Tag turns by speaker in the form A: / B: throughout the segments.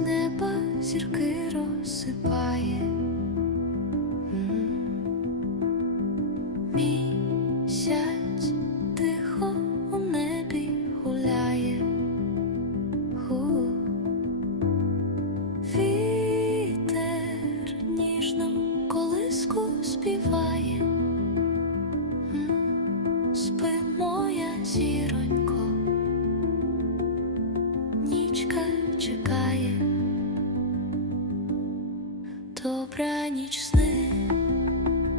A: неба зірки розсипає. Місяць тихо у небі гуляє. Ху. Вітер ніжно колиску співає. Спи моя зіронько, нічка чекає. Добра ніч сни,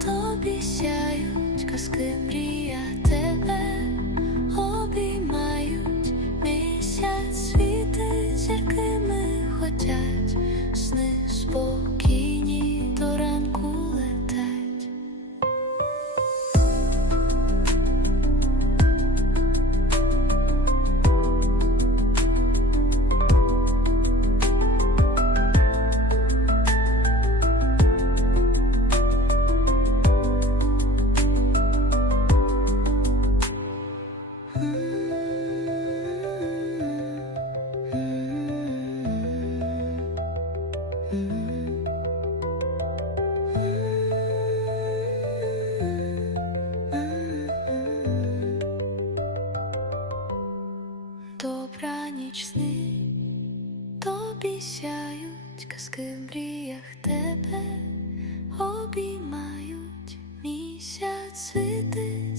A: тобі сяють казки мрія Добра ніч сни, тобі сяють казки в мріях тебе. Обіймають місяць світи